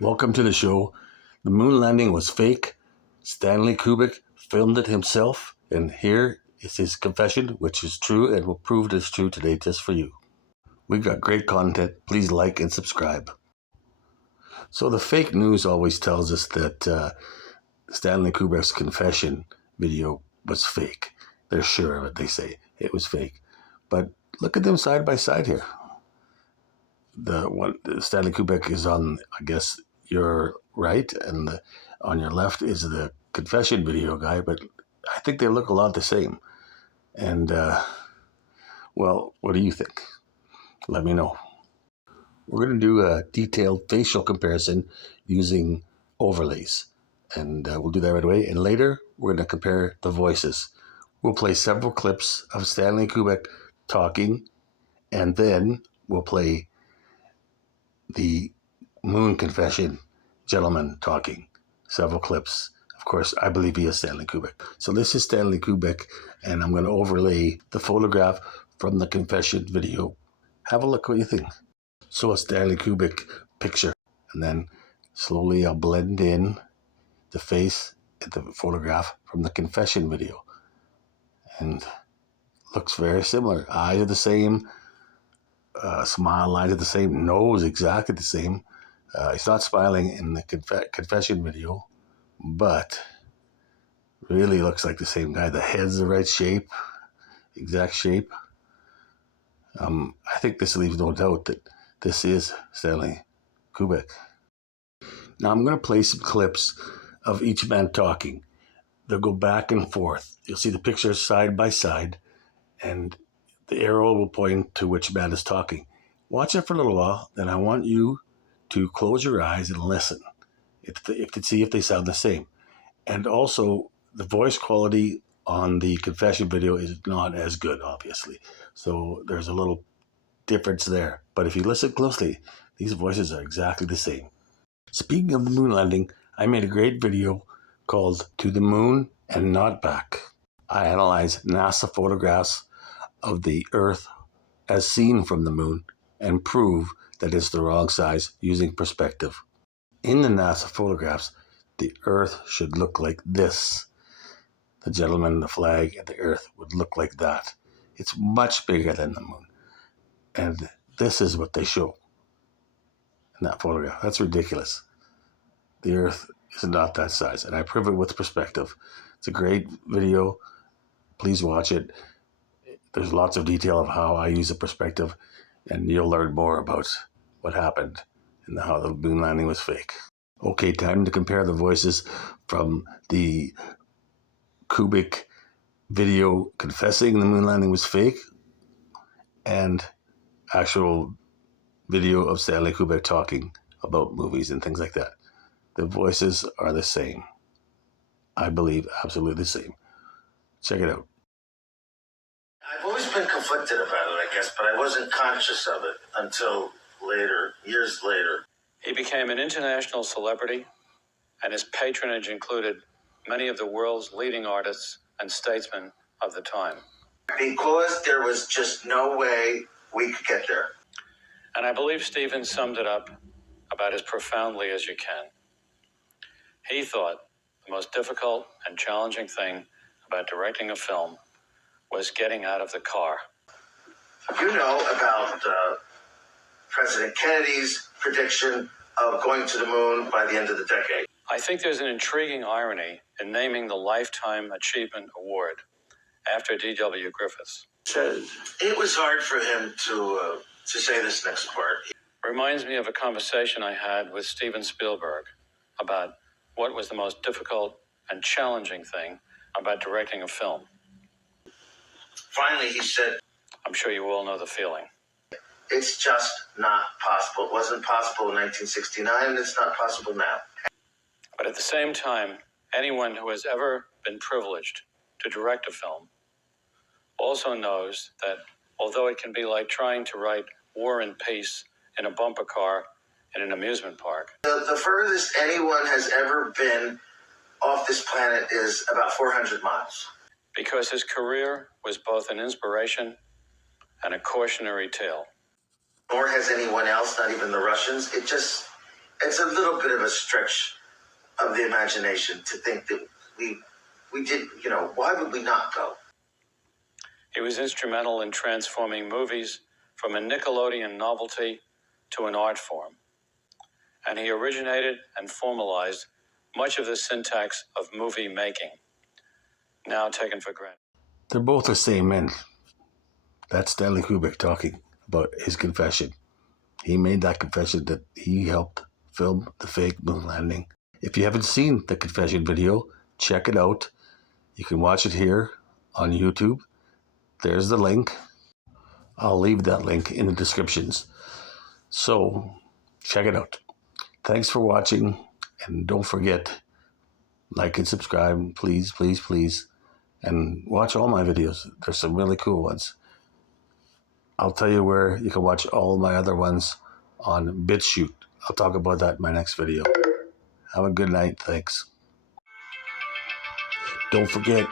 Welcome to the show. The moon landing was fake. Stanley Kubrick filmed it himself, and here is his confession, which is true and will prove it is true today just for you. We've got great content. Please like and subscribe. So the fake news always tells us that Stanley Kubrick's confession video was fake. They're sure of it. They say it was fake. But look at them side by side here. Stanley Kubrick is on, I guess, your right, and on your left is the confession video guy, but I think they look a lot the same. And, well, what do you think? Let me know. We're going to do a detailed facial comparison using overlays, and we'll do that right away. And later, we're going to compare the voices. We'll play several clips of Stanley Kubrick talking, and then we'll play the moon confession gentleman talking. Several clips. Of course, I believe he is Stanley Kubrick. So this is Stanley Kubrick, and I'm going to overlay the photograph from the confession video. Have a look what you think. So a Stanley Kubrick picture, and then slowly I'll blend in the face and the photograph from the confession video. And looks very similar. Eyes are the same. Smile lines are the same. Nose exactly the same. He's not smiling in the confession video, but really looks like the same guy. The head's the right shape, exact shape. I think this leaves no doubt that this is Stanley Kubrick. Now I'm going to play some clips of each man talking. They'll go back and forth. You'll see the pictures side by side, and the arrow will point to which man is talking. Watch it for a little while, then I want you to close your eyes and listen to see if they sound the same. And also, the voice quality on the confession video is not as good, obviously. So there's a little difference there. But if you listen closely, these voices are exactly the same. Speaking of the moon landing, I made a great video called To the Moon and Not Back. I analyzed NASA photographs of the Earth as seen from the moon and prove that it's the wrong size using perspective. In the NASA photographs, the Earth should look like this. The gentleman, the flag, and the Earth would look like that. It's much bigger than the moon. And this is what they show in that photograph. That's ridiculous. The Earth is not that size, and I prove it with perspective. It's a great video. Please watch it. There's lots of detail of how I use a perspective, and you'll learn more about what happened and how the moon landing was fake. Okay, time to compare the voices from the Kubrick video confessing the moon landing was fake and actual video of Stanley Kubrick talking about movies and things like that. The voices are the same. I believe absolutely the same. Check it out. I've always been conflicted about it, I guess, but I wasn't conscious of it until later, years later. He became an international celebrity, and his patronage included many of the world's leading artists and statesmen of the time. Because there was just no way we could get there. And I believe Stephen summed it up about as profoundly as you can. He thought the most difficult and challenging thing about directing a film was getting out of the car. You know about President Kennedy's prediction of going to the moon by the end of the decade. I think there's an intriguing irony in naming the Lifetime Achievement Award after D.W. Griffiths. It was hard for him to say this next part. Reminds me of a conversation I had with Steven Spielberg about what was the most difficult and challenging thing about directing a film. Finally, he said, I'm sure you all know the feeling. It's just not possible. It wasn't possible in 1969, and it's not possible now. But at the same time, anyone who has ever been privileged to direct a film also knows that although it can be like trying to write War and Peace in a bumper car in an amusement park. The furthest anyone has ever been off this planet is about 400 miles. Because his career was both an inspiration and a cautionary tale. Nor has anyone else, not even the Russians. It's a little bit of a stretch of the imagination to think that we did, why would we not go? He was instrumental in transforming movies from a Nickelodeon novelty to an art form. And he originated and formalized much of the syntax of movie making, now taken for granted. They're both the same men. That's Stanley Kubrick talking about his confession. He made that confession that he helped film the fake moon landing. If you haven't seen the confession video, check it out. You can watch it here on YouTube. There's the link. I'll leave that link in the descriptions. So, check it out. Thanks for watching, and don't forget, like and subscribe, please, please, please. And watch all my videos. There's some really cool ones. I'll tell you where you can watch all my other ones on BitChute. I'll talk about that in my next video. Have a good night. Thanks. Don't forget,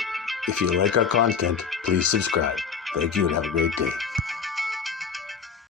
if you like our content, please subscribe. Thank you and have a great day.